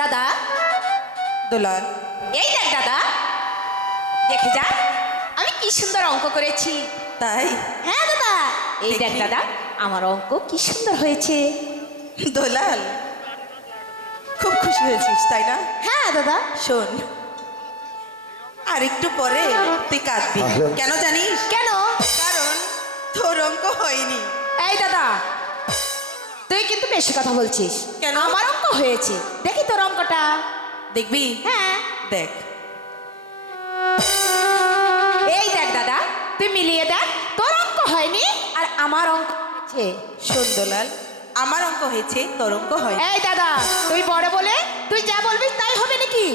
দাদা দোলাল, এই দেখ দাদা, দেখে যা আমি কি সুন্দর অঙ্ক করেছি। তাই? হ্যাঁ দাদা, এই দেখ দেখি। দাদা আমার অঙ্ক কি সুন্দর হয়েছে। দোলাল, খুব খুশি হয়েছিস তাই না? হ্যাঁ দাদা। শোন, আর একটু পরে তুই কাঁদবি। কেন জানিস? কেন? কারণ তোর অঙ্ক হয়নি। এই দাদা, তুই কিন্তু বেশি কথা বলছিস। কেন? আমার অঙ্ক হয়েছে, দেখি তোর অঙ্কটা। দেখবি? হ্যাঁ দেখ। এই দেখ দাদা, তুই মিলিয়ে দেখ, তোর অঙ্ক হয়নি আর আমার অঙ্ক হয়েছে। শোন দোলাল, আমার অঙ্ক হয়েছে, তোর অঙ্ক হয়নি। এই দাদা, তুই বড় বলে তুই যা বলবি তাই হবে নাকি?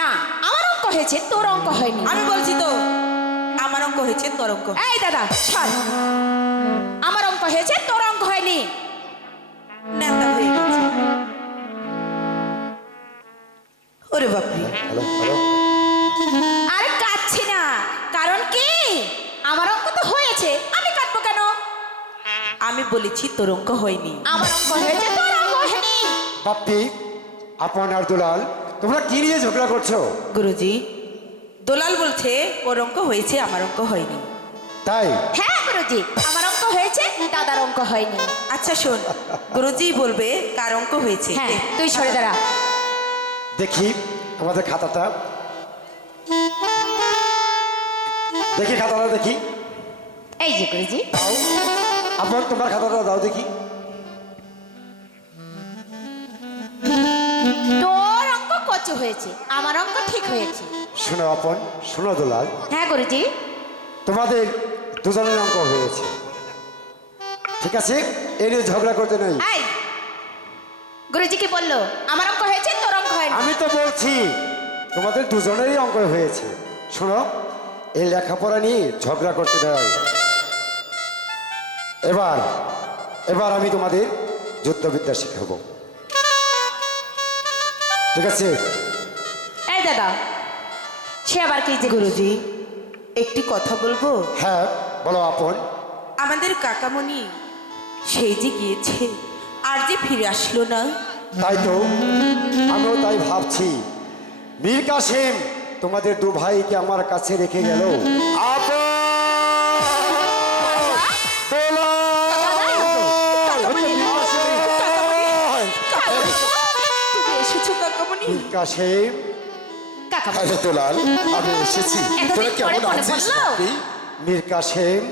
না, আমার অঙ্ক হয়েছে, তোর অঙ্ক হয়নি। আমি বলছি তো, আমার অঙ্ক হয়েছে, তোর অঙ্ক হয়নি। এই দাদা ছাড়, আমার অঙ্ক হয়েছে, তোর অঙ্ক হয়নি। নেতা হয়ে গেছে। ওরে বাপরে, হ্যালো হ্যালো, আরে কাটছি না, কারণ কি আমার অঙ্ক তো হয়েছে, আমি কাটবো কেন? আমি বলেছি তোর অঙ্ক হয়নি। আমার অঙ্ক হয়েছে, তোর অঙ্ক হয়নি। বাপ্পি, আপন আর দুলাল, তোমরা কি নিয়ে ঝগড়া করছো? গুরুজি, দোলাল বলছে ওর অঙ্ক হয়েছে, আমার অঙ্ক হয়নি। তাই? হ্যাঁ গুরুজি, আমার অঙ্ক হয়েছে, দাদার অঙ্ক হয়নি। আচ্ছা শোন, গুরুজি বলবে কার অঙ্ক হয়েছে। হ্যাঁ, তুই সরে দাঁড়া। দেখি তোমাদের খাতাটা, দেখি খাতাটা দেখি। এই যে গুরুজি, দাও, আপন তোমার খাতাটা দাও দেখি। তোর অঙ্ক কচু হয়েছে, আমার অঙ্ক ঠিক হয়েছে। শোনো আপন, শোনো দুলাল, হ্যাঁ গুরুজি। তোমাদের দুজনের অঙ্ক হয়েছে, ঠিক আছে? এ নিয়ে ঝগড়া করতে নেই। এই গুরুজি কি বললো? আমার অঙ্ক হয়েছে, তোর অঙ্ক হয়নি। আমি তো বলছি তোমাদের দুজনেরই অঙ্ক হয়েছে। শোনো, এই লেখাপড়া নিয়ে ঝগড়া করতে দেয়। এবার এবার আমি তোমাদের যুদ্ধবিদ্যা শিখাবো, ঠিক আছে? এই দাদা, সে আবার কি যে? গুরুজি, একটি কথা বলবো। হ্যাঁ বলো আপন। আমাদের কাকামণি সেই যে গিয়েছে, আর যে ফিরে আসলো না। তাই তো, আমিও তাই ভাবছি। মীর কাসেম তোমাদের দু ভাইকে আমার কাছে রেখে গেল। আপন! তুমি এসেছো কাকামণি? মীর কাসেম, কাকা আরে দুলাল, আমি এসেছি। তোরা এতদিন পরে কেমন মনে আছিস পড়লো? বাপি? মীর কাসেম,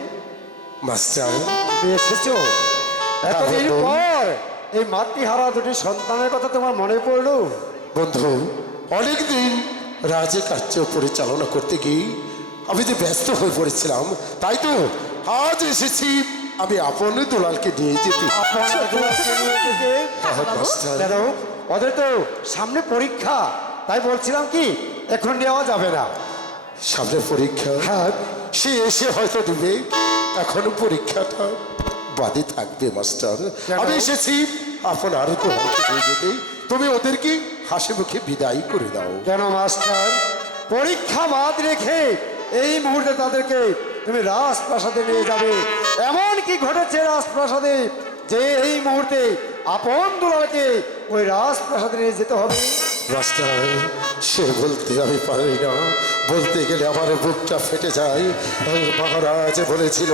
মাস্টার, তুমি এসেছো এতদিন বন্ধু। পর। এই মাতৃহারা দুটি সন্তানের কথা তোমার মনে পড়লো? বন্ধু, অনেকদিন রাজে কার্য পরিচালনা করতে গিয়ে আমি যে ব্যস্ত হয়ে পড়েছিলাম, তাই তো আজ এসেছি আমি আপন দুলালকে নিয়ে যেতে। আপন দুলালকে নিয়ে যেতে? হ্যাঁ, মাস্টার। কেন? ওদের তো সামনে পরীক্ষা, তাই বলছিলাম কি এখন নেওয়া যাবে না। সামনে পরীক্ষা, হ্যাঁ, সে এসে হয়তো দিবে, এখনো পরীক্ষাটা বাদে থাকবে মাস্টার। কেন? আমি এসেছি আপনার দুলালকে নিয়ে যেতে, তুমি ওদেরকে হাসি মুখে বিদায় করে দাও। কেন মাস্টার? পরীক্ষা বাদ রেখে এই মুহূর্তে তাদেরকে তুমি রাজপ্রাসাদে নিয়ে যাবে? এমন কি ঘটেছে রাজপ্রাসাদে যে এই মুহূর্তে আপন দুলালকে ওই রাজপ্রাসাদে নিয়ে যেতে হবে? মাস্টার, সে বলতে আমি পারি না, বলতে গেলে আমার বুকটা ফেটে যায়। ওই মহারাজ বলেছিল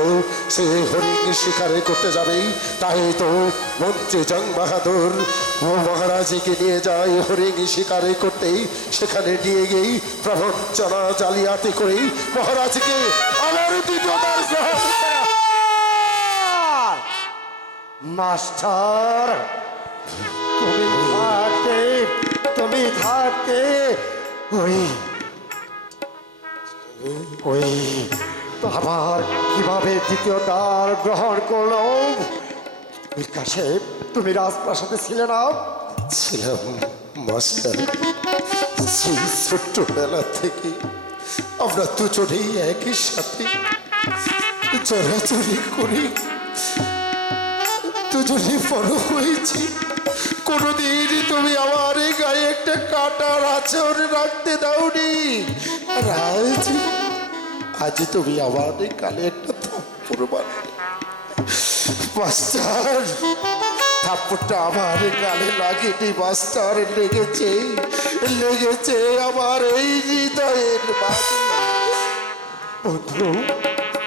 সে হরিণ শিকারে করতে যাবে, তাই তো মন্ত্রী জং বাহাদুর ও মহারাজকে নিয়ে যায় হরিণ শিকারে করতে। সেখানে নিয়ে গিয়ে প্রবঞ্চনা জালিয়াতি করে মহারাজকে আমার দ্বিতীয়বার গ্রহণ করা। মাস্টার, তুমি থাকতে ওই ওই আবার কিভাবে দ্বিতীয় দ্বার গ্রহণ করলো? মীর কাসেম, তুমি রাজপ্রাসাদে ছিলে না? ছিলাম মাস্টার, সেই ছোট্টবেলা থেকে আমরা দুজনেই একই সাথে চলাচলি করি, দুজনে বড় হয়েছি। কোনোদিন তুমি আমার এই গায়ে একটা কাটার আচর রাখতে দাওনি। আর আজ তুমি আমার এই কালে একটা থাপ্পড় মারলে। মাস্টার, থাপ্পড়টা আমার গালে লাগেনি মাস্টার, লেগেছে লেগেছে আমার এই হৃদয়ের মাঝে। বন্ধু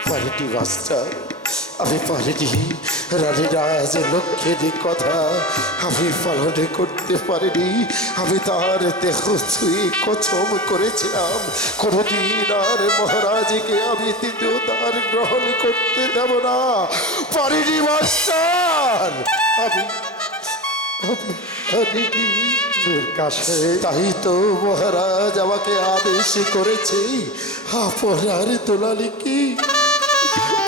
পারিনি মাস্টার, আমি পারিনি রানীরাজ লক্ষ্যের কথা আমি পালনে করতে পারিনি। আমি তার দেহ ছুঁয়ে কসম করেছিলাম কোনোদিন আর মহারাজকে আমি দ্বিতীয় তার গ্রহণ করতে দেব না। পারিনি মাস্টার, আমি পারিনি। কাছে তাই তো মহারাজ আমাকে আদেশ করেছে আপনার দুলালিকে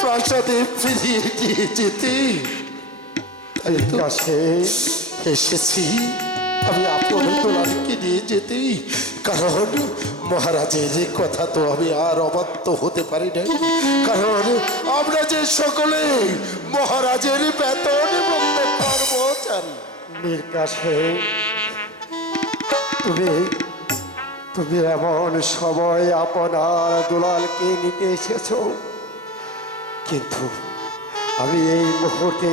প্রাসাদে ফিরিয়ে দিয়ে যেতে। তাই তো কাছে এসেছি আমি আপনার দুলালিকে নিয়ে যেতে, কারণ মহারাজের কথা তো আমি আর অবাধ্য হতে পারি না। কারণ আমরা যে সকলে মহারাজের বেতন এবং কর্মচারী। মীর কাছে তুমি তুমি এমন সময় আপনার দুলালকে নিতে এসেছ, কিন্তু আমি এই মুহূর্তে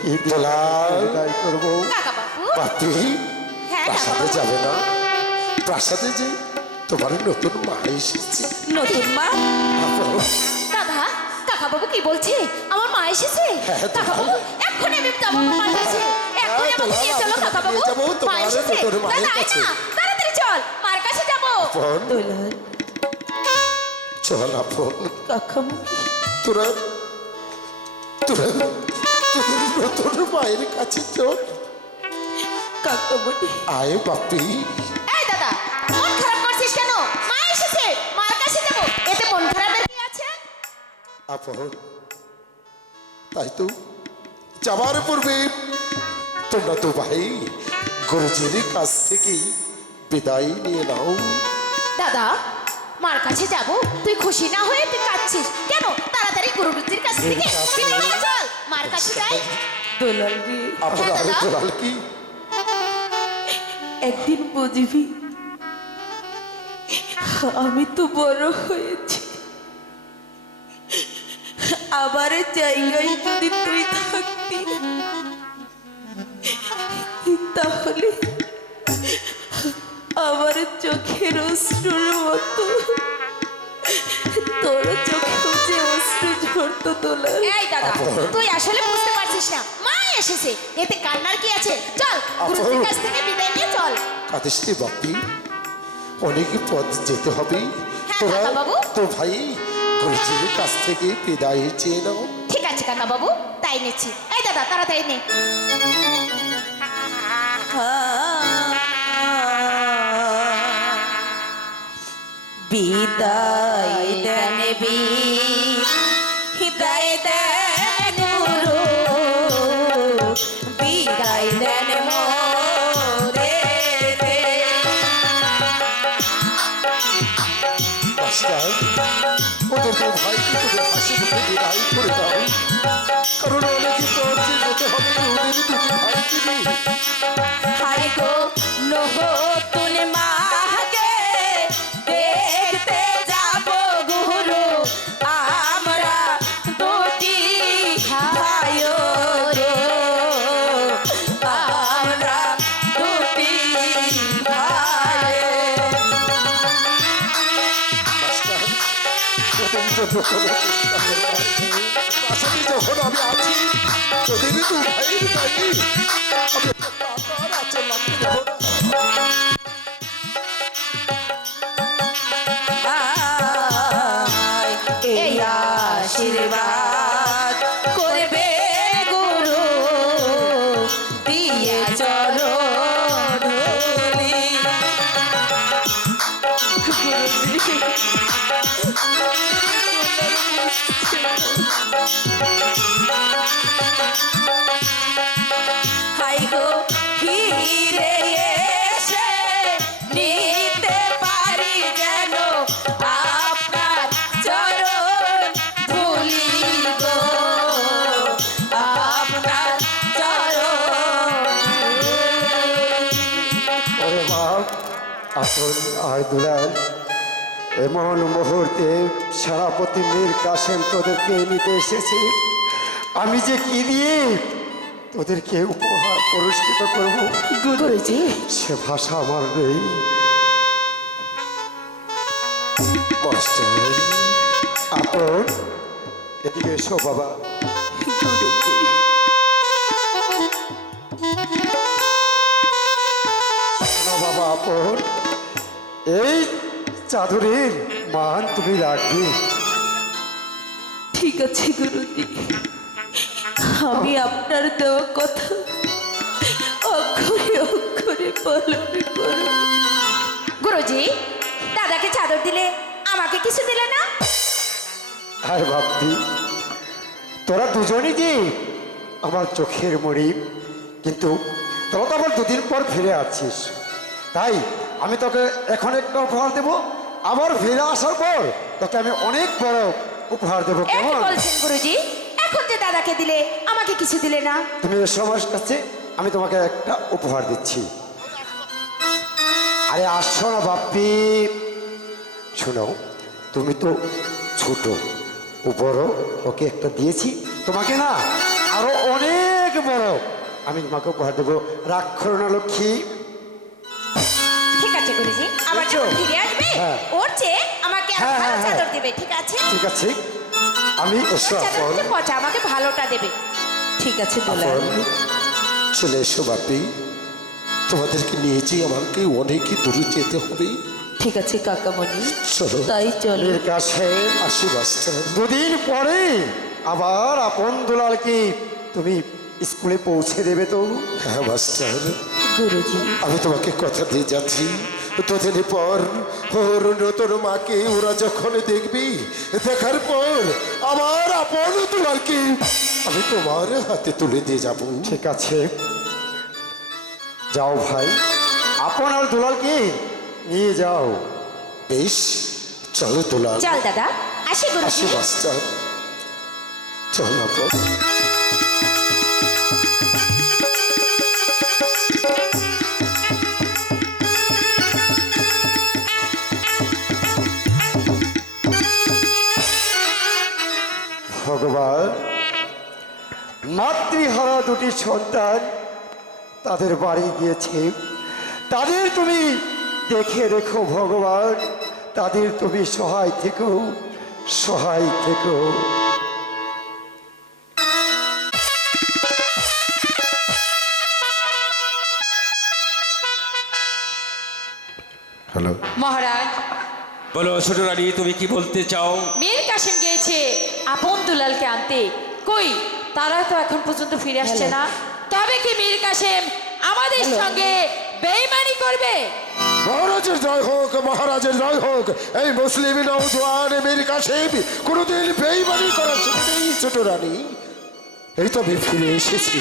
কি দুলাল। বিদায় করবো? কাকা বাবু বাপি হ্যাঁ প্রাসাদে কাকা যাবে না? প্রাসাদে যে তোমার নতুন মা এসেছে। নতুন মা? দাদা কাকা বাবু কি বলছে? আমার মা এসেছে? হ্যাঁ, তো কাকা বাবু এক্ষুনি আমি যাবো মার কাছে। এক্ষুনি তো আমাকে নিয়ে আমি চলো কাকা বাবু। নিয়ে যাবো মা তোমার এসেছে? নতুন মায়ের দাদা, আয় কাছে। না, তাড়াতাড়ি চল, মার কাছে যাবো। আপন দোলাল, চল আপন, কাকামণি, তোরা তোরা তোদের নতুন মায়ের কাছে চল। কাকামণি। আয় বাপি। এই দাদা, মন খারাপ করছিস কেন? মা এসেছে, মার কাছে যাবো। এতে মন খারাপের কি আছে? আপন তাই তো যাবার পূর্বে তোমরা তো ভাই গুরুজির কাছ থেকে বিদায় নিয়ে নাও। দাদা, মার কাছে যাবো, তুই খুশি না হয়ে তুই কাঁদছিস কেন? তাড়াতাড়ি গুরুজির কাছ থেকে বিদায় নিয়ে চল, মার কাছে যাই। দোলাল রে, আপনার হ্যাঁ, আরো দাদা। তোলাল কি একদিন বুঝবি আমি তো বড় হয়েছি, আবার জায়গায় যদি তুই থাকতি তাহলে আমার চোখের অশ্রুর মতো তোর চোখেও যে অশ্রু ঝরতো তোলার। এই দাদা, তুই আসলে বুঝতে পারছিস না, মা এসেছে, এতে কান্নার কি আছে? চল, গুরুজির কাছ থেকে বিদায় নিয়ে চল। কাঁদিস নি বাপি, অনেক পথ যেতে হবে। হ্যাঁ, তোরা কাকাবাবু। তো ভাই গুরুজির কাছ থেকে বিদায় চেয়ে নাও। ঠিক আছে কাকা বাবু, তাই নিচ্ছি। এই দাদা, তাড়াতাড়ি নে। বিদায় দেন বিদায় দেন গুরু, বিদায় দেন মোরে রে। মাস্টার, ওদের তো ভাইকে তুমি হাসি মুখে বিদায় করে দাও, কারণ অনেক পথ যে যেতে হবে ওদের দুটি ভাইকে নিয়ে। হায় গো নতুন মাকে দেখতে যাব গুরু, আমরা দুটি ভাই রে, আমরা দুটি ভাই। মাস্টার, প্রথম জন্য কোনো চিন্তা করো না। আসলে যখন আমি আছি তোদের দু ভাইয়ের দায়ী, আমি টাকার আচল লাগতে দেবো না। এই আশীর্বাদ করবে গুরু, দিয়ে চরণ ধুলি। হাই গো ফিরে এসে নিতে পারি যেন আপনার চরণ ধুলি গো, আপনার চরণ। ওরে বাপ, আপন আয় দুলাল, এমন মুহূর্তে সেনাপতি মীর কাসেম তোদেরকে নিতে এসেছি। আমি যে কি দিয়ে তোদেরকে উপহার পুরস্কৃত করবো গুরুজি সে ভাষা আমার নেই। মাস্টার আপন এদিকে এসো বাবা। শোনো বাবা আপন, এই চাদরের মান তুমি রাখবে। ঠিক আছে গুরুজি, আমি আপনার দেওয়া কথা অক্ষরে অক্ষরে পালন করব। গুরুজি দাদাকে চাদর দিলে আমাকে কিছু দিলে না? আর ভাবতি তোরা দুজনই কি আমার চোখের মণি, কিন্তু তোরা তো আবার দুদিন পর ফিরে আসছিস, তাই আমি তোকে এখন একটা উপহার দেবো, আবার ফিরে আসার পর তোকে আমি অনেক বড় উপহার দেবো। এ কি কেমন? বলছেন গুরুজি? এখন যে দাদাকে দিলে আমাকে কিছু দিলে না? তুমি এসো আমার কাছে, আমি তোমাকে একটা উপহার দিচ্ছি। আরে আসছো না বাপ্পি, শোনো তুমি তো ছোট ও বড়, ওকে একটা দিয়েছি, তোমাকে না আরো অনেক বড় আমি তোমাকে উপহার দেবো। রাগ করো না লক্ষ্মী। ঠিক আছে গুরুজি, আবার বুঝছো? যখন ফিরে আসবে হ্যাঁ। ওর চেয়ে আমাকে আরো হ্যাঁ, ভালো হ্যাঁ, চাদর হ্যাঁ। দেবে, ঠিক আছে? ঠিক আছে, আমি এসো চাদর আপন। দিতে পচা, আমাকে ভালোটা দেবে। ঠিক আছে দুলাল, আপন চলে এসো বাপি, তোমাদেরকে নিয়েছি আমাকে অনেক দূরে যেতে হবে। ঠিক আছে কাকামণি, চলো তাই চলো। এর কাছে আসি মাস্টার। দুদিন পরে আবার আপন দুলালকে তুমি স্কুলে পৌঁছে দেবে তো? হ্যাঁ মাস্টার, গুরুজি আমি তোমাকে কথা দিয়ে যাচ্ছি, দুদিন পর ওর নতুন মাকে ওরা যখন দেখবি, দেখার পর আমার আপন দুলালকে আমি তোমার হাতে তুলে দিয়ে যাব। ঠিক আছে, যাও ভাই, আপন আর দুলালকে নিয়ে যাও। বেশ, চলো দুলাল। চল দাদা, আসি গুরুজি। আসি মাস্টার, চল আপন। ভগবান, মাতৃহারা দুটি সন্তান তাদের বাড়ি গিয়েছে, তাদের তুমি দেখে রেখো ভগবান, তাদের তুমি সহায় থেকো, সহায় থেকো। হ্যালো, মহারাজ, বলো ছোট রানী, তুমি কি বলতে চাও? মীর কাসেম গিয়েছে আপন দুলালকে আনতে, কই তারা তো এখন পর্যন্ত ফিরে আসছে না। তবে কি মীর কাসেম আমাদের সঙ্গে বেঈমানি করবে? মহারাজের জয় হোক, মহারাজের জয় হোক। এই মুসলিম নৌজওয়ান মীর কাসেম কোনোদিন বেইমানি করার নেই ছোট রানী। এই তো আমি ফিরে এসেছি,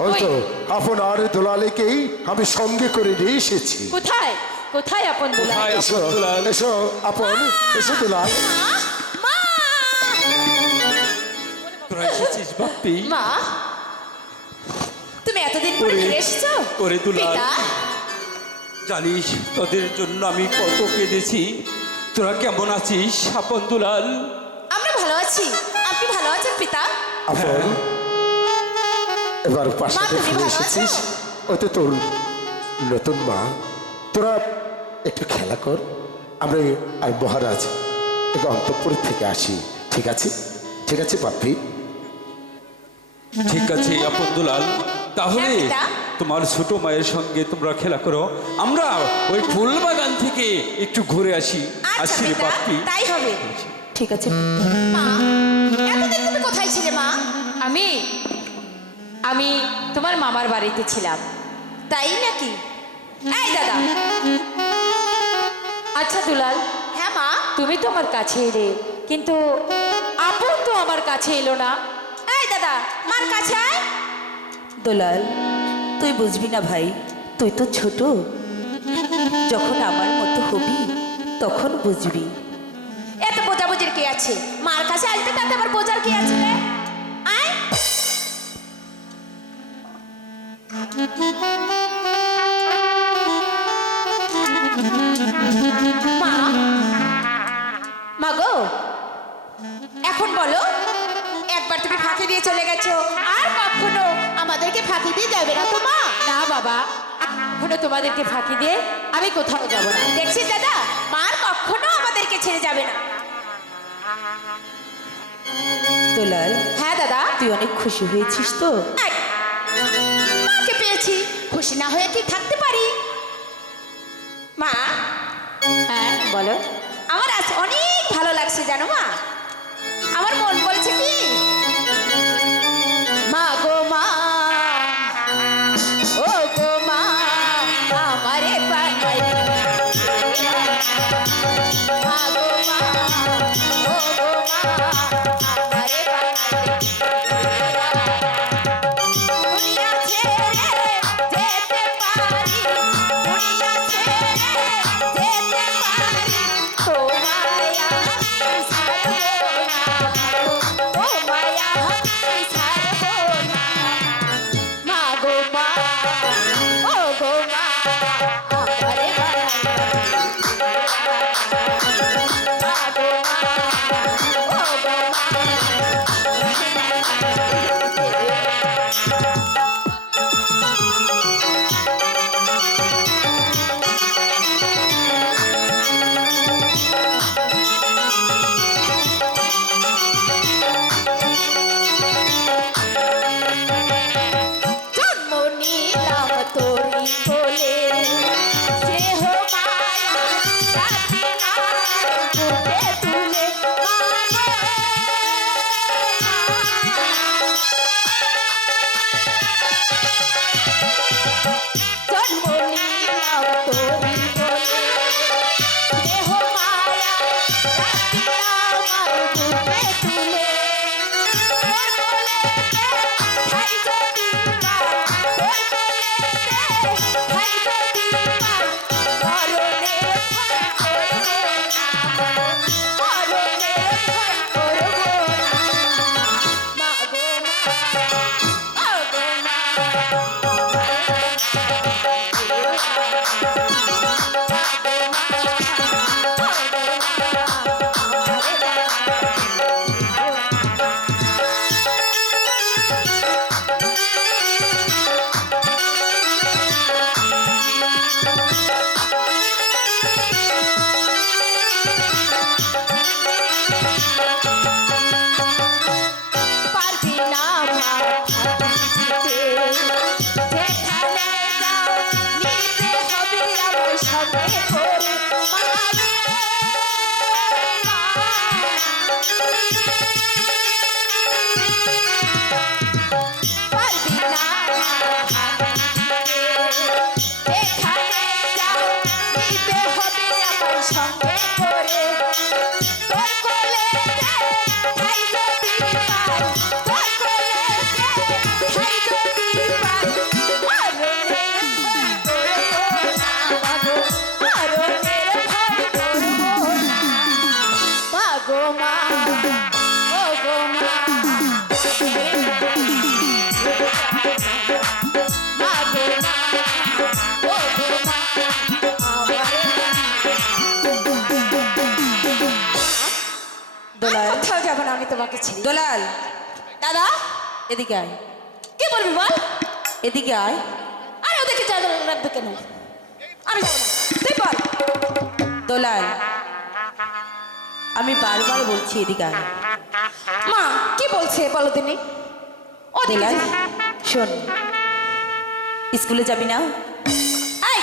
হয়তো আপনার দুলালেকেই আমি সঙ্গে করে নিয়ে এসেছি। কোথায় কোথায় আপন দুলাল? কোথায় এসো, আপন দুলাল? এসো আপন, এসো দুলাল। মা, তোরা এসেছিস বাপ্পি? মা, তুমি এতদিন পরে ওরে, ফিরে এসেছো? ওরে দুলাল। পিতা, জানিস তোদের জন্য আমি কত কেঁদেছি। তোরা কেমন আছিস আপন দুলাল? আমরা ভালো আছি, আপনি ভালো আছেন পিতা? আপন, এবার মা, পাশে তুমি ফিরে ভালো এসেছিস, আছো? ওই তো তোর নতুন মা। তোরা একটু খেলা কর, আমরা আর মহারাজ একটু অন্তঃপুর থেকে আসি। ঠিক আছে, ঠিক আছে পাপ্পি। ঠিক আছে আপন দুলাল, তাহলে হ্যাঁ, পিতা। তোমার ছোট মায়ের সঙ্গে তোমরা খেলা করো, আমরা ওই ফুল বাগান থেকে একটু ঘুরে আসি। আচ্ছা আসি রে পিতা, বাপ্পি। তাই হবে। ঠিক আছে। মা, এতদিন তুমি কোথায় ছিলে মা? আমি আমি তোমার মামার বাড়িতে ছিলাম। তাই নাকি? এই দাদা। আচ্ছা দুলাল, হ্যাঁ মা। তুমি তো আমার কাছে এলে, কিন্তু আপন তো আমার কাছে এলো না। এই দাদা, মার কাছে আয়। দুলাল, তুই বুঝবি না ভাই, তুই তো ছোট, যখন আমার মতো হবি তখন বুঝবি। এত বোঝাবুঝির কি আছে? মার কাছে আসতে তাতে আবার বোঝার কি আছে রে? আয়। মা, মা গো, এখন বলো, একবার তুমি ফাঁকি দিয়ে চলে গেছো, এসেছো আর কখনো আমাদেরকে ফাঁকি দিয়ে যাবে না তো মা? না বাবা, এখনো তোমাদেরকে ফাঁকি দিয়ে আমি কোথাও যাব না। দেখছিস দাদা, মা আর কখনো আমাদেরকে ছেড়ে যাবে না। দুলাল, হ্যাঁ দাদা। তুই অনেক খুশি হয়েছিস তো? এই, মাকে পেয়েছি, খুশি না হয়ে কি থাকতে পারি? মা, হ্যাঁ বলো। আমার আজ অনেক ভালো লাগছে জানো মা। আমার মন বলছে কি, মা গো মা, ও গো মা, আমারে বানাই, মা গো মা, ও গো মা, আমারে বানাই, দুনিয়া ছেড়ে যেতে পারি, দুনিয়া ছেড়ে যেতে পারি, তোমায় আমি ছাড়বো না, তোমায় আমি ছাড়বো না, মা গো মা, ও গো মা, আমারে বানাই, মা গো মা, ও গো মা। জন্ম নিলাম তোরি কোলে, স্নেহ মায়া রাখি না বুকে তুলে, মা গো জন্ম নিলাম তোরি কোলে, স্নেহ মায়া রাখি আমার বুকে তুলে, তোর কোলেতে ঠাই যদি পাই, তোর কোলেতে ঠাই যদি পাই, মরণের ভয় করবো না, মরণের ভয় করবো না, মা গো মা, ও গো মা, পারবি না মা দিতে, যেখানে যাও নিতে হবে আমার সঙ্গে করে, মা রে মা। পারবি না মা দিতে, যেখানে যাও নিতে হবে আমার সঙ্গে করে, তোর কোলেতে ঠাই যদি পাই, তোর কোলেতে ঠাই যদি পাই, মরণের ভয় করবো না, মা গো, মরণের ভয় করবো না, মা গো মা, ও গো মা, মা গো মা, ও গো মা, আমারে দুলাল, কোথাও যাবো না আমি তোমাকে ছেড়ে। দুলাল, দাদা, এদিকে আয়, কি বলবি বল? এদিকে আয়। আরে ওদেরকে যা রাখবে কেন? আমি যাবো না, তুই বল। দুলাল, আমি বারবার বলছি এদিকে আয়। মা কি বলছে বলো তিনি? ওদিকে দুলাল, যা। শোন, স্কুলে যাবি না? এই,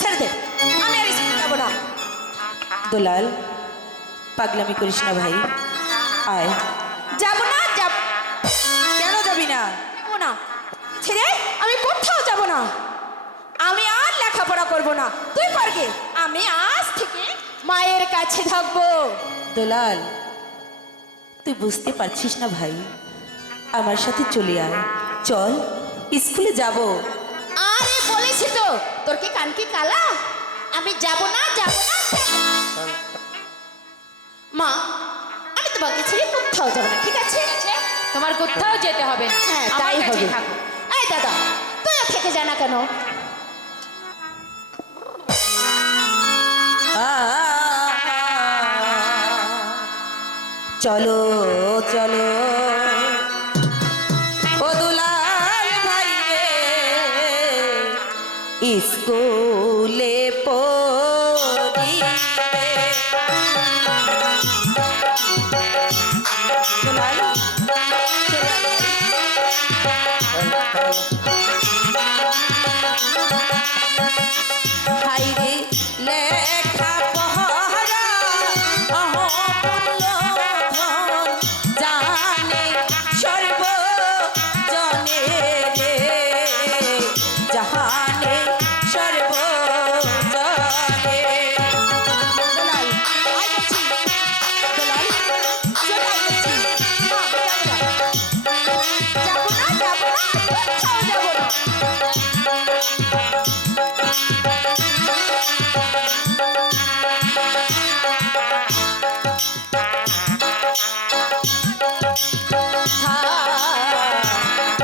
ছেড়ে দে, আমি আর স্কুলে যাবো না। দুলাল, পাগলামি করিস না ভাই, আয়। যাবো না, কেন যাবি না? যাবো না, ছেড়ে আমি কোথাও যাবো না। আমি আর লেখাপড়া করবো না, তুই পারগে। আমি আজ থেকে মায়ের কাছে থাকবো। দুলাল, তুই বুঝতে পারছিস না ভাই, আমার সাথে চলে আয়, চল স্কুলে যাব। আরে বলেছি তো, তোর কি কান কি কালা? আমি যাবো না, যাবো না, যাবো না। মা, আমি তোমাকে ছেড়ে কোথাও যাবো না, ঠিক আছে? তোমার কোথাও যেতে হবে না, হ্যাঁ, আমার তাই কাছেই হবে। থাকো। এই দাদা, তুইও থেকে যা না কেন? চলো চলো স্কুলে পড়িতে দুলাল, হাইরে লেখা পড়া অমূল্য ধন, জানে সর্বজনে রে, জাহানে সর্বজনে। দুলাল, আয় বলছি। দুলাল, চলে আয় বলছি। না, যাবো না। যাবো না, কোথাও যাবো না।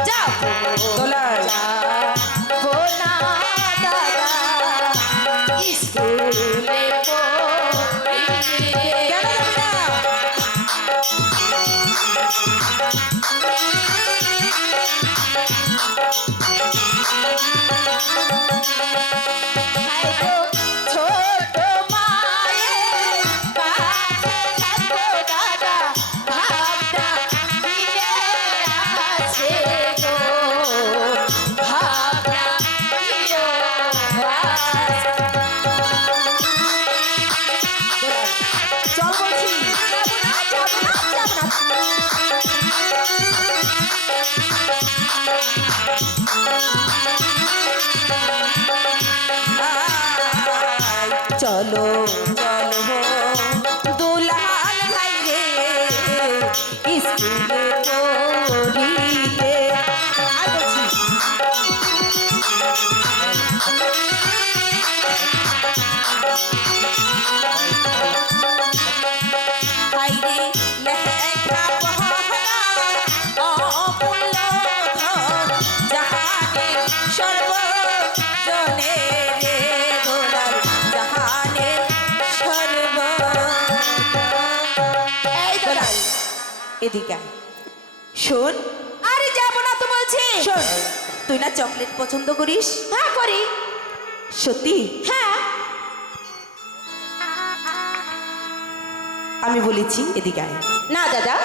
যাবো দুলাল, যাবো না দাদা, স্কুলে পড়িতে। কেন যাবি না? হায় গো ছোট মায়ের কাছে থাকো দাদা, ভাবনা দিয়ে আছে গো, ভাবনা দিও আছে। চল বলছি। যাবো না, যাবো না, যাবো না। আয়, চলো চলো দুলাল ভাই রে, স্কুলে পড়িতে। আয় বলছি। হাইরে লেখা পড়া অমূল্য ধন, জাহানে সর্বজনে রে দুলাল, জাহানে এই দুলাল, এদিকে আয়। শোন আরে যাবো না তো বলছি। শোন, তুই না চকলেট পছন্দ করিস? হ্যাঁ করি। সত্যি? হ্যাঁ। আমি বলেছি এদিকে আয়। না দাদা,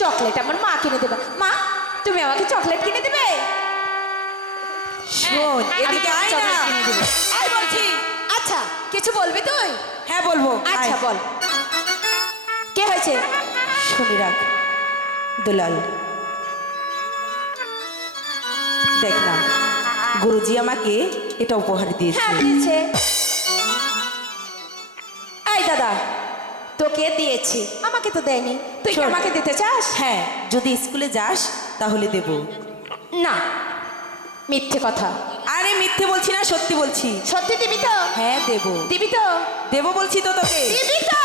চকলেট আমার মা কিনে দেবে। মা, তুমি আমাকে চকলেট কিনে দেবে? শোন এদিকে আমি আয় চকলেট না। কিনে দেবো। আয় বলছি। আচ্ছা, কিছু বলবি তুই? হ্যাঁ বলবো। আচ্ছা আয়। বল, কে হয়েছে? শুনে রাখ দুলাল, দেখ না, গুরুজি আমাকে এটা উপহার দিয়েছে। হ্যাঁ দিয়েছে। এই দাদা, তোকে দিয়েছি, আমাকে তো দেয়নি। তুই কি শোন। আমাকে দিতে চাস? হ্যাঁ, যদি স্কুলে যাস তাহলে দেব। না, মিথ্যে কথা। আরে মিথ্যে বলছি না, সত্যি বলছি। সত্যি দিবি তো? হ্যাঁ দেব, দিবি তো? দেব বলছি তো তোকে। দিবি তো?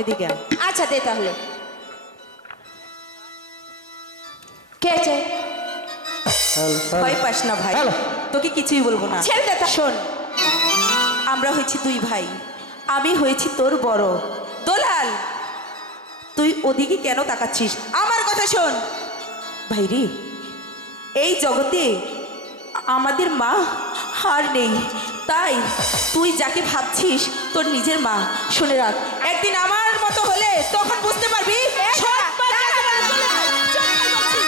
এদিকে আয়। আচ্ছা দে তাহলে। কে আছে? ভয় পাস না ভাই, তোকে কিছুই বলবো না। ছেড়ে দে তা। শোন, আমরা হয়েছি দুই ভাই, আমি হয়েছি তোর বড়। দোলাল, তুই ওদিকে কেন তাকাচ্ছিস? আমার কথা শোন ভাই রে, এই জগতে আমাদের মা হার নেই, তাই তুই যাকে ভাবছিস তোর নিজের মা, শুনে রাখ, একদিন আমার মতো হলে তখন বুঝতে পারবি সৎ মা কাকে বলে। চলে আয়, চলে আয় বলছি।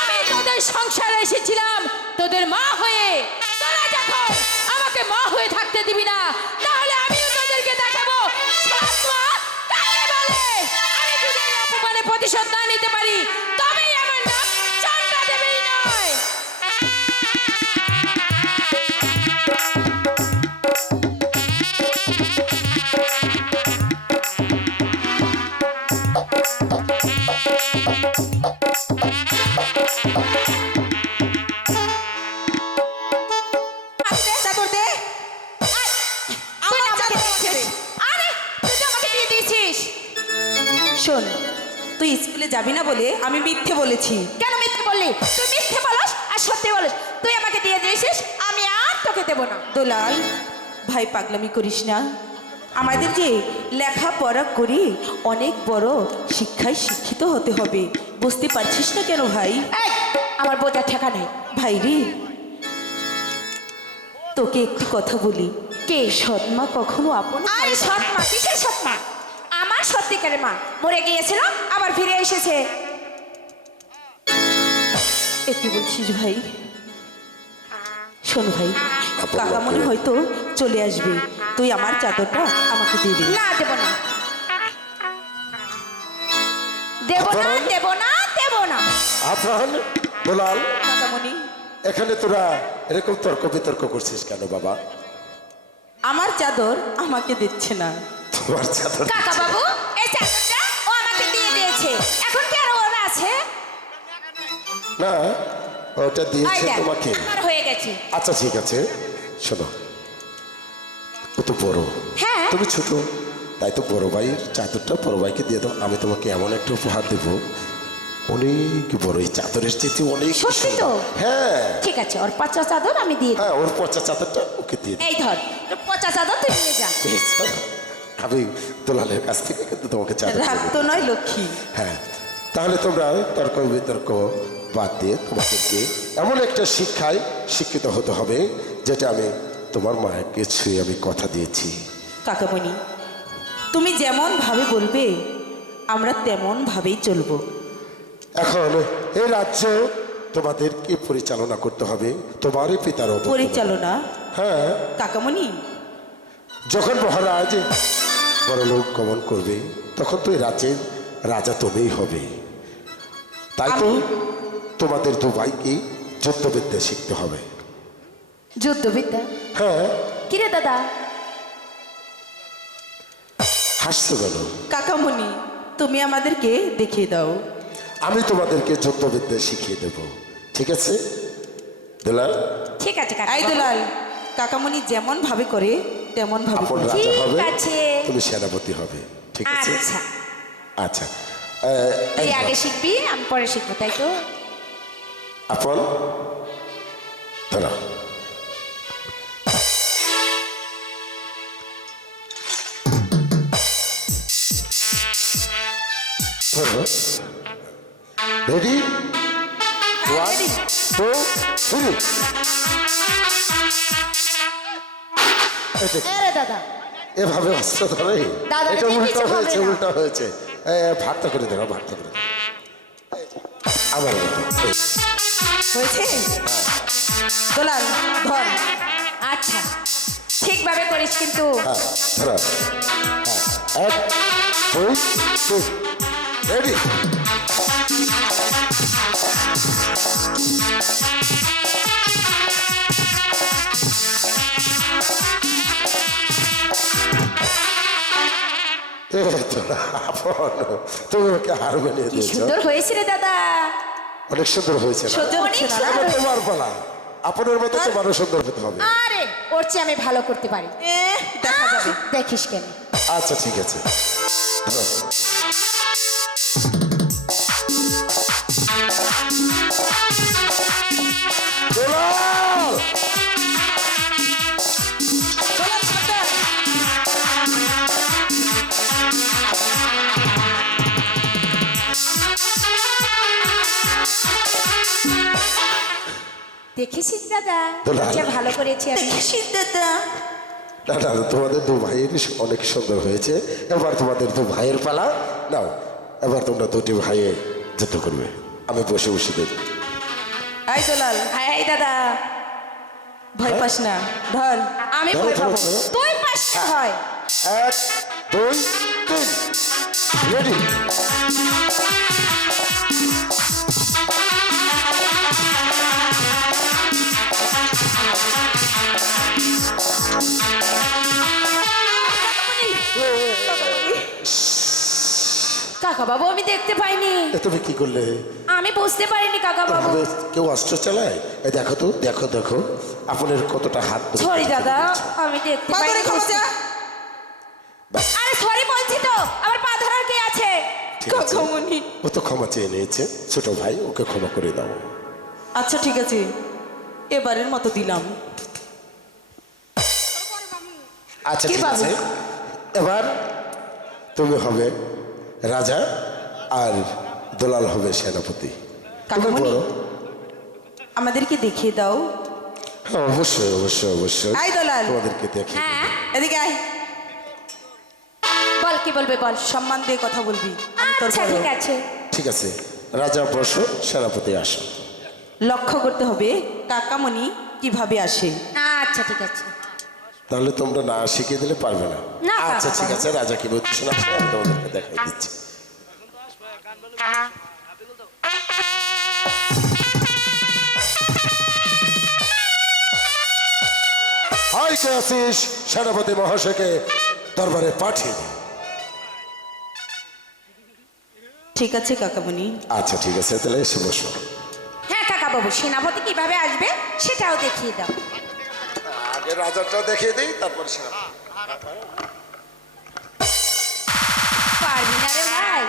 আমি তোদের সংসারে এসেছিলাম তোদের মা হয়ে, তোরা যখন আমাকে মা হয়ে থাকতে দিবি না, তাহলে আমিও তোদেরকে দেখাবো সৎ মা কাকে বলে। আমি যদি এই অপমানের প্রতিশোধ না নিতে পারি, তবেই আমার নাম চন্দ্রা দেবী নয়। চাদর দে। তুই আমার আমাকে চাদর দিয়েছিস। দে। আরে তুই তো আমাকে দিয়ে দিয়েছিস। শোন, তুই স্কুলে যাবি না বলে আমি মিথ্যে বলেছি। কেন মিথ্যে বললি? তুই মিথ্যে বলস আর সত্যি বলস। তুই আমাকে দিয়ে দিয়েছিস, আমি আর তোকে দেবো না। দোলাল ভাই, পাগলামি করিস না। আমাদের যে লেখাপড়া করি অনেক বড় শিক্ষায় শিক্ষিত হতে হবে, বুঝতে পারছিস না কেন ভাই? এই আমার বোঝার ঠেকা নেই। ভাইরি, তোকে একটি কথা বলি, কে? সৎমা কখনো আপন আরে হয় না। সৎ মা, কিসের সৎ মা? আমার সত্যিকারের মা মরে গিয়েছিল, আবার ফিরে এসেছে। এ কি বলছিস ভাই? শোন ভাই, কাকামণি হয়তো চলে আসবে, তুই আমার চাদরটা আমাকে দিয়ে দিবি। না, দেব না, দেব না, দেব না, দেব না। আফরান, দুলাল, কাকামণি, এখানে তোরা এরকম তর্ক বিতর্ক করছিস কেন বাবা? আমার চাদর আমাকে দিচ্ছে না। তোমার চাদর কাকা বাবু, এই চাদরটা ও আমাকে দিয়ে দিয়েছে, এখন কি আর ওর আছে? না, ওটা আই দিয়েছে দেখ, তোমাকে। আমার হয়ে গেছে। আচ্ছা ঠিক আছে, শোনো, ও তো বড়, হ্যাঁ। তুমি ছোট, তাই তো বড় ভাইয়ের চাদরটা বড় ভাইকে দিয়ে দাও। আমি তোমাকে এমন একটা উপহার দেব, অনেক বড়, এই চাদরের চেয়ে অনেক সত্যি তো? সুন্দর। হ্যাঁ ঠিক আছে, ওর পচা চাদর আমি দিয়ে দিই। হ্যাঁ, ওর পচা চাদরটা ওকে দিয়ে দাও। এই ধর, তোর পচা চাদর তুই নিয়ে যা। আমি দুলালের কাছ থেকে কিন্তু তোমাকে চাদর রাগ দেব। তো নয় লক্ষ্মী। হ্যাঁ, তাহলে তোমরা তর্ক বিতর্ক বাদ দিয়ে তোমাদেরকে এমন একটা শিক্ষায় শিক্ষিত হতে হবে, যেটা আমি তোমার মায়েরকে ছুঁয়ে আমি কথা দিয়েছি। কাকামণি, তুমি যেমন ভাবে বলবে আমরা তেমন ভাবেই চলবো। এখন এই রাজ্য তোমাদেরকে পরিচালনা করতে হবে তোমারই পিতার অবদান। পরিচালনা? হ্যাঁ, কাকামণি, যখন মহারাজ বড়লোক গমন করবে, তখন তো এই রাজ্যের রাজা তুমিই হবে। তাই তো তোমাদের দু ভাইকে যুদ্ধবিদ্যা শিখতে হবে। যুদ্ধবিদ্যা? হ্যাঁ, কিরে দাদা? হাসছো কেন? কাকামণি, তুমি আমাদেরকে দেখিয়ে দাও। আমি তোমাদেরকে যুদ্ধবিদ্যা শিখিয়ে দেব, ঠিক আছে দুলাল? ঠিক আছে কাকা আই বাবু। দুলাল, কাকামণি যেমন ভাবে করে তেমন ভাবে আপন করো। রাজা ঠিক হবে, আছে। তুমি সেনাপতি হবে, ঠিক আছে? আচ্ছা, আচ্ছা, তুই এই আগে শিখবি, আমি পরে শিখবো, তাই তো? আপন দাঁড়াও। রেডি? One, two, three. আরে দাদা, এভাবে অস্ত্র ধরে? দাদা, এটা এটা উল্টো কিছু হবে হয়েছে, না। উল্টো হয়েছে। ভাগটা করে দাও, ভাগটা করে দাও। আবার মতো, এই। হয়েছে? দুলাল ধর। আচ্ছা, ঠিকভাবে করিস কিন্তু। হ্যাঁ, ধরো। হ্যাঁ, এক, দুই, তিন। রেডি? তুমি ওকে হার বানিয়ে কি দিয়েছ। সুন্দর হয়েছে রে দাদা। অনেক সুন্দর হয়েছে না? সহ্য হচ্ছে না। অনেক এবার তোমার পালা, আপনার মতো তোমারও সুন্দর হতে হবে। আরে ওর চেয়ে আমি ভালো করতে পারি। দেখা যাবে। দেখিস কেন? আচ্ছা ঠিক আছে, ধরো। দুলাল! দেখেছিস দাদা, দুলাল। যে ভালো করেছি আমি। দেখিস দাদা? না না, তোমাদের দু ভাইয়ের অনেক সুন্দর হয়েছে। এবার তোমাদের দু ভাইয়ের পালা। নাও, এবার তোমরা দুটি ভাইয়ে যুদ্ধ করবে, আমি বসে বসে দেব। আই দুলাল, এই দাদা, ভয় পাস না, ধর। আমি ধরো, ভয় ধরো, পাবো, ধরো। তুই পাস না হয়। এক, দুই, তিন। রেডি? কাকা বাবু, আমি দেখতে পাইনি, এ তুমি কি করলে? আমি বুঝতে পারিনি কাকা বাবু। এভাবে কেউ অস্ত্র চালায়? এই দেখো তো, দেখো দেখো আপনার কতটা হাত ধরে সরি কথা দাদা, বলছে। আমি দেখতে পা ধরে পাইনি। ক্ষমা চা। আরে সরি বলছি তো, আমার পা ধরার কে আছে? ঠিক আছে, কাকামণি, ও তো ক্ষমা চেয়ে নিয়েছে, ছোট ভাই, ওকে ক্ষমা করে দাও। আচ্ছা ঠিক আছে, এবারের মতো দিলাম। আচ্ছা কি ঠিক বাবু? আছে, এবার তুমি হবে রাজা আর দুলাল হবে সেনাপতি। তুমি কাকামণি, বলো। আমাদেরকে দেখিয়ে দাও। হ্যাঁ, অবশ্যই অবশ্যই অবশ্যই আই দলাল, তোমাদেরকে দেখি। হ্যাঁ এদিকে আয়, বল কি বলবে বল। সম্মান দিয়ে কথা বলবি। আমি তোর আচ্ছা বড়। ঠিক আছে। ঠিক আছে, রাজা বসো, সেনাপতি আসো। লক্ষ্য করতে হবে কাকামণি কিভাবে আসে। আচ্ছা ঠিক আছে। তাহলে তোমরা না শিখিয়ে দিলে পারবে না। না, আচ্ছা পারবো ঠিক না। আছে, রাজা কি বলতে শোনা, আমি তোমাদেরকে দেখাই দিচ্ছি। হাই, কে আছিস? সেনাপতি মহাশয়কে দরবারে পাঠিয়ে দে। ঠিক আছে কাকামণি। আচ্ছা ঠিক আছে, তাহলে এসে বসো। হ্যাঁ কাকা বাবু, সেনাপতি কিভাবে আসবে সেটাও দেখিয়ে দাও। আগে রাজাটা দেখিয়ে দিই, তারপরে সেনাপতি। পারবি না রে ভাই।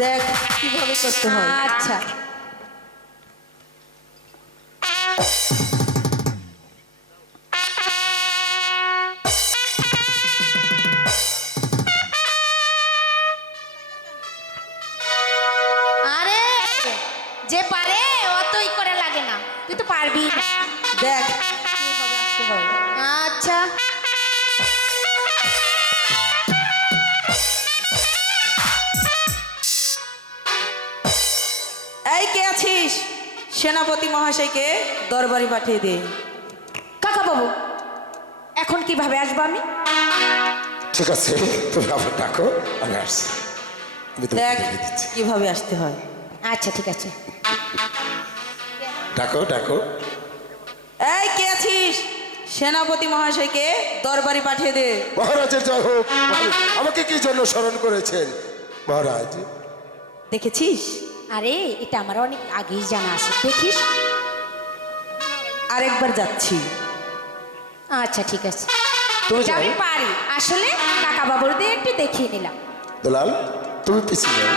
দেখ কিভাবে করতে হয়। আচ্ছা আরে যে পারে অতই করে লাগে না, তুই তো পারবি না। দেখ কিভাবে আসতে হয়। আচ্ছা এই কে আছিস? সেনাপতি মহাশয়কে দরবারে পাঠিয়ে দে। কাকা বাবু, এখন কিভাবে আসবো আমি? ঠিক আছে, তুমি আবার ডাকো, আমি আসছি। আমি তোমাকে দেখ দেখিয়ে দিচ্ছি। কিভাবে আসতে হয়। আচ্ছা ঠিক আছে। ডাকো ডাকো। এই কে আছিস? সেনাপতি মহাশয়কে দরবারে পাঠিয়ে দে। মহারাজের জয় হোক। আমাকে কি জন্য স্মরণ করেছেন মহারাজ? দেখেছিস? আরে এটা আমার অনেক আগেই জানা আছে, দেখিস। আরেকবার যাচ্ছি। আচ্ছা ঠিক আছে। তুমি এটা যাও। আমি পারি, আসলে কাকা বাবুর দিয়ে একটু দেখিয়ে নিলাম। দুলাল, তুমি পিছিয়ে যাও।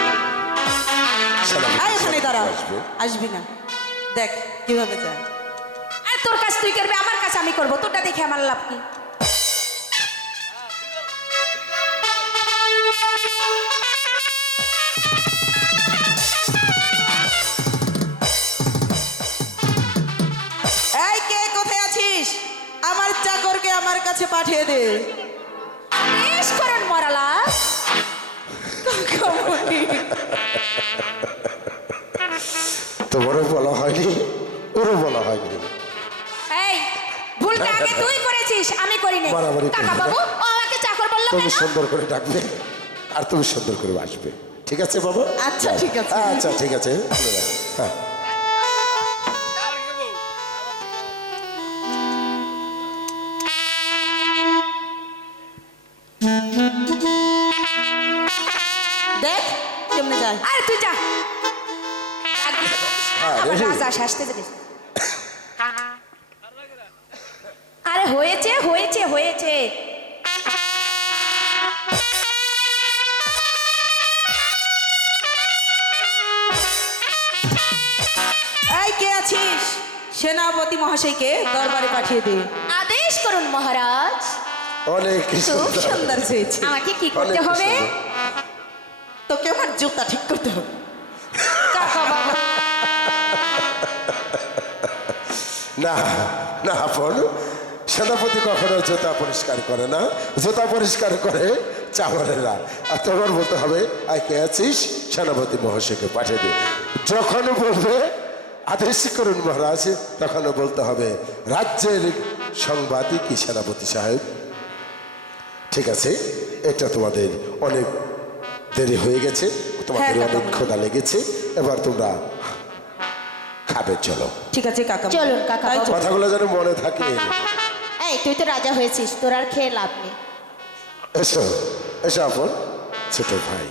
সেনাপতি আয় এখানে দাঁড়া, আসবে। আসবি না। দেখ কিভাবে যায়। আর তোর কাজ তুই করবি, আমার কাজ আমি করবো, তোরটা দেখে আমার লাভ কি? এই কে কোথায় আছিস? আমার চাকরকে আমার কাছে পাঠিয়ে দে। বেশ করুন মরালাস। তোমারও বলা হয়নি, ওরও বলা হয়নি। এই ভুলটা আগে তুই করেছিস, আমি করিনি। বাড়াবাড়ি কাকা করবি না। বাবু ও আমাকে চাকর বললো তুমি কেন? সুন্দর করে ডাকবে আর তুমি সুন্দর করে আসবে। ঠিক আছে বাবা? আচ্ছা, যাও। ঠিক আছে। আচ্ছা ঠিক আছে, চলে যাও। হ্যাঁ। দেখ কেমনে যায়। আরে তুই যা। আগে হ্যাঁ, আবার রেডি। রাজা আসতে দে। আরে হয়েছে হয়েছে হয়েছে। এই কে আছিস? সেনাপতি মহাশয়কে দরবারে পাঠিয়ে দে। আদেশ করুন মহারাজ। অনেক খুব সুন্দর। সুন্দর হয়েছে। আমাকে কি করতে অনেক হবে? সুন্দর। তোকে আমার জুতা ঠিক করতে হবে। কাকা বাবু না না আপন, সেনাপতি কখনো জুতা পরিষ্কার করে না, জুতা পরিষ্কার করে চামড়েরা। আর তোমার বলতে হবে আই কে আছিস? সেনাপতি মহাশয়কে পাঠিয়ে দে। যখন বলবে আদেশ করুন মহারাজ, তখনও বলতে হবে রাজ্যের সংবাদই কি সেনাপতি সাহেব। ঠিক আছে, এটা তোমাদের অনেক দেরি হয়ে গেছে, তোমাদের হ্যাঁ, অনেক কাকা। ক্ষুধা লেগেছে, এবার তোমরা খাবে, চলো। ঠিক আছে কাকা। চলুন কাকা তাই বাবু। চল। কথাগুলো যেন মনে থাকে। এই তুই তো রাজা হয়েছিস, তোর আর খেয়ে লাভ নেই। এসো এসো আপন, ছোট ভাই,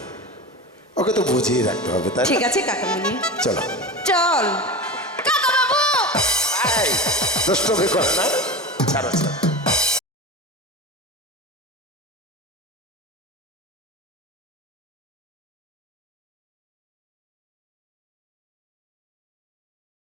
ওকে তো বুঝিয়ে রাখতে হবে, তাই ঠিক না? আছে কাকামণি, চলো। চল। কাকা বাবু দুষ্টমি করে না, ছাড়ো ছাড়ো।